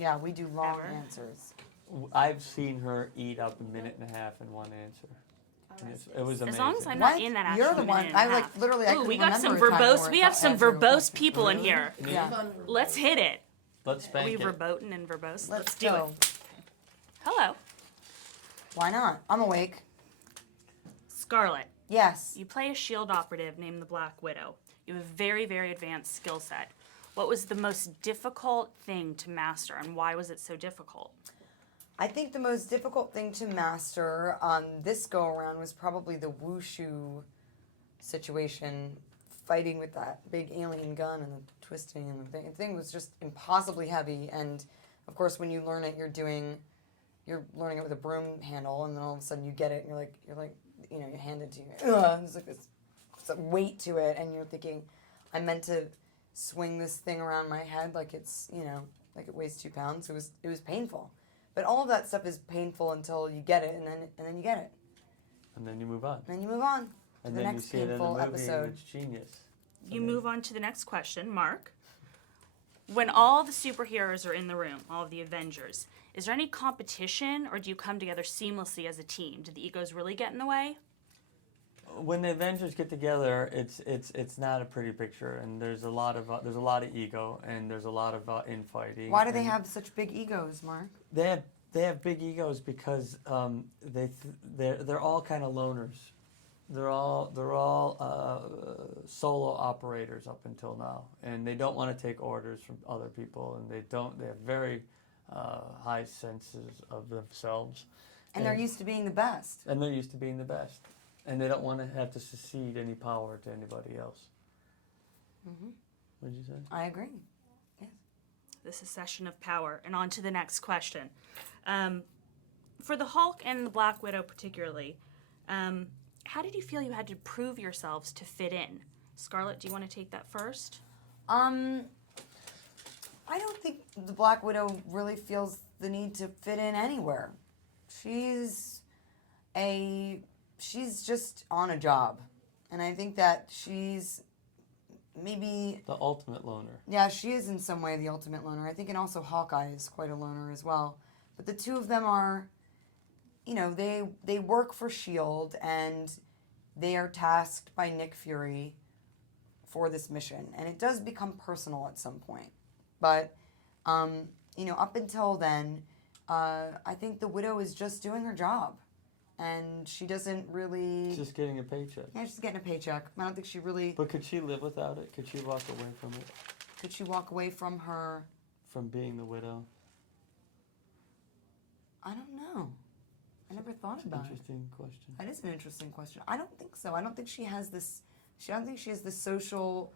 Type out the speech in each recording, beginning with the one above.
Yeah, we do long Ever. answers. I've seen her eat up a minute and a half in one answer. And it was amazing. As long as I'm What? not in that actual You're the one. minute and I a like half. literally. I Ooh, couldn't we got some remember a time verbose. where We I have some answered a verbose question. people in here. Yeah. Let's hit it. Let's Are spank we it. verboten and verbose? Let's do go. it. Hello, Why not? I'm awake. Scarlet. Yes. You play a S.H.I.E.L.D. operative named the Black Widow. You have a very, very advanced skill set. What was the most difficult thing to master, and why was it so difficult? I think the most difficult thing to master on this go around was probably the wushu situation, fighting with that big alien gun and the twisting and the thing. The thing was just impossibly heavy, and of course when you learn it, you're learning it with a broom handle, and then all of a sudden you get it, and you're like, you hand it to you. There's like this weight to it, and you're thinking, I meant to swing this thing around my head like it's, like it weighs 2 pounds. It was painful. But all of that stuff is painful until you get it, and then you get it. And then you move on. And then you move on to And the then you next see it in the painful movie, episode. and it's genius. You move on to the next question, Mark. When all the superheroes are in the room, all of the Avengers, is there any competition, or do you come together seamlessly as a team? Do the egos really get in the way? When the Avengers get together, it's not a pretty picture, and there's a lot of ego, and there's a lot of infighting. Why do they have such big egos, Mark? They have big egos because they're all kind of loners. They're all solo operators up until now, and they don't want to take orders from other people, and they have very high senses of themselves. And they're used to being the best. And they're used to being the best. And they don't want to have to secede any power to anybody else. Mm-hmm. What did you say? I agree. Yes. The secession of power. And on to the next question. For the Hulk and the Black Widow particularly, how did you feel you had to prove yourselves to fit in? Scarlett, do you want to take that first? I don't think the Black Widow really feels the need to fit in anywhere. She's just on a job. And I think that she's maybe... The ultimate loner. Yeah, she is in some way the ultimate loner. I think, and also Hawkeye is quite a loner as well. But the two of them are, they work for S.H.I.E.L.D. and they are tasked by Nick Fury for this mission. And it does become personal at some point. But, up until then, I think the Widow is just doing her job. And she doesn't really... Just getting a paycheck. Yeah, she's getting a paycheck. I don't think she really... But could she live without it? Could she walk away from it? Could she walk away from her... From being the widow? I don't know. I never thought about it. Interesting question. That is an interesting question. I don't think so. I don't think she has this... I don't think she has the social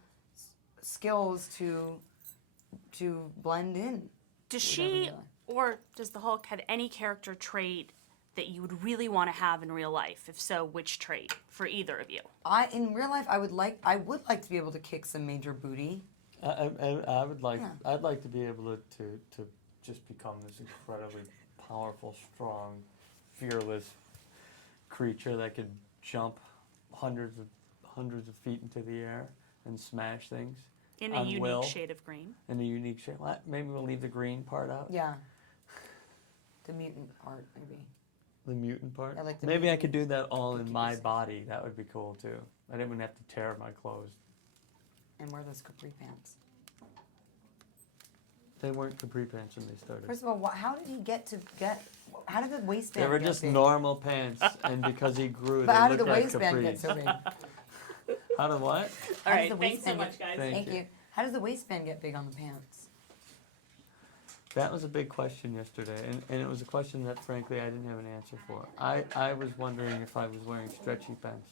skills to blend in. Does she, or does the Hulk have any character trait that you would really want to have in real life? If so, which trait for either of you? In real life, I would like to be able to kick some major booty. I'd like Yeah. to be able to just become this incredibly powerful, strong, fearless creature that could jump hundreds of feet into the air and smash things. In a unique shade of green. In a unique shade. Well, maybe we'll leave the green part out. Yeah. The mutant part, maybe. The mutant part? I like the Maybe I mutant. could do that all in my Cookies. body. That would be cool too. I didn't even have to tear my clothes. And wear those capri pants. They weren't capri pants when they started. First of all, how did he how did the waistband They were get just big? normal pants, and because he grew, But they how did looked the like waistband capris. get so big? How did what? All How right, does the thanks so waistband much, get- guys. Thank Thank you. How does the waistband get big on the pants? That was a big question yesterday, and it was a question that, frankly, I didn't have an answer for. I was wondering if I was wearing stretchy pants.